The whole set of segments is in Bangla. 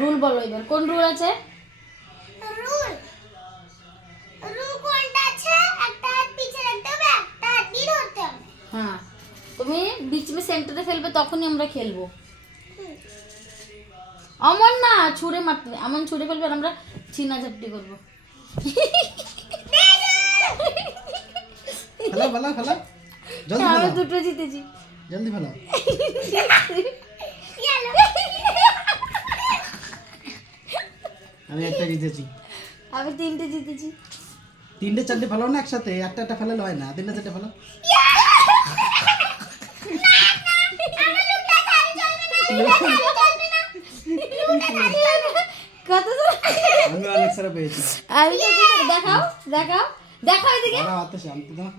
রুল বলো এবার, কোন রুল আছে? রুল রুল কোনটা আছে? একটা হাত পিছে রাখতে হবে, একটা হাত দিয়ে ধরতে হবে। হ্যাঁ, তুমি বিচ মে সেন্টারে ফেলবে, তখনই আমরা খেলবো। অমন না ছুঁড়ে মারতে, এমন ছুঁড়ে ফেলবে আর আমরা চিনা ঝাপটি করবো। ফেলো ফেলো ফেলো, জলদি আমরা ফেলো, দুটো জিতেছি। জলদি ফেলো। গেল। আমি একটা জিতেছি। আমি 3টে জিতেছি। 3টে 4টে ফেলো না একসাথে, একটা একটা ফেলে হয় না, 3টে 4টে ফেলো। কত আমি অনেক সারা পেয়েছি। আমি দেখাও দেখাও দেখাও এদিকে। দাঁড়াও, হাতে শান্ত দাও।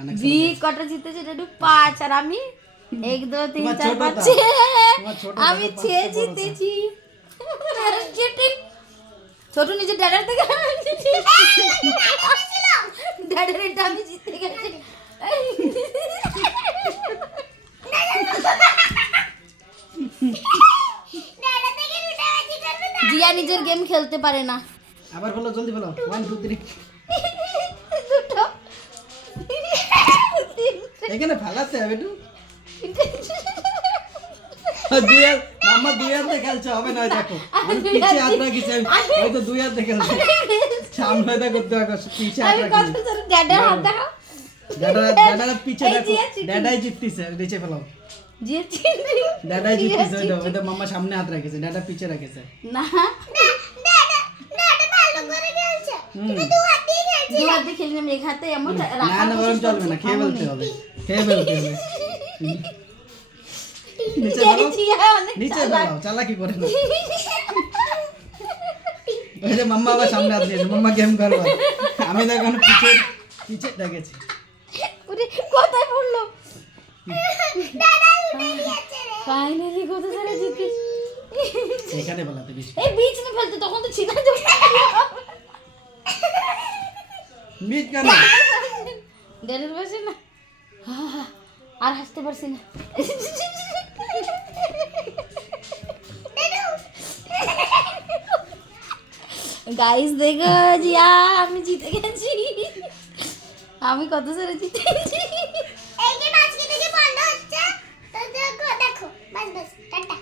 অনেক বি কটা জিতেছে? এটা 5 আর আমি 1 2 3 তোমার 4 ছোট 5 দাও। 6। তোমার ছোট আমি দাও, 6 পাঁচটা বড় দাও। জিতেছি। ছোট নিজে ড্যাডার থেকে ড্যাডার এটা আমি জিতে গেছি। দাদা থেকে লুটাবাজি করবে না। জিয়া নিজের গেম খেলতে পারে না। আবার ফেলো, জলদি ফেলো। 1 2 3। দুটো এখানে ফেলাতে হবে একটু। দুই হাত, মাম্মা 2 হাতে খেলছে, হবে না। দেখো আমি পিছে হাত রাখিছি, ওই তো 2 হাতে খেলছে। সামনে দেখো, দেখো পিছে হাত আমি কত রাখিছি। ছোট ড্যাডার হাত দেখাও। ড্যাডা পিছে এই দেখো, জিয়া চিঠি। ড্যাডাই জিততিছে, নিচে ফেলো। জিয়া ড্যাডাই জিততিছে, ওই তো মাম্মা সামনে হাত রেখেছে, ড্যাডা পিছে রেখেছে। না দাদা দাদা ভালো করে খেলছে। হুম। তুমি দু হাত দিয়ে খেলছো। দু হাত দিয়ে খেলি আমি, এক হাতে এমন না রাখার না, কোশিশ গরম চলবে না, করছি, খেয়ে ফেলতে এমনই। হবে, খেয়ে ফেলতে হবে। নিচে এই ফেলো, জিয়া অনেক নিচে চালাক। ফেলো, চালাকি করে না। ওই যে মাম্মা আবার সামনে হাত দিয়েছে, মাম্মা গেম করবে। আমি দেখো পিছে পিছে দেখেছি। ওরে কোথায় পড়লো? দাদা উঠে দিয়েছে রে। ফাইনালি কত সারা জিতেছি। এখানে ফেলাতে বেশি। এই বিচ মে ফেলতে, তখন তো ছিনা যাবে। মিট কেন? ডেরের বসে না, আর হাসতে পারছি না। গাইস দেখো জিয়া, আমি জিতে গেছি। আমি কত সারা জিতেছি। এই যে মাঝখানে থেকে বন্ধ হচ্ছে। তো দেখো দেখো, বাস বাস টাটা।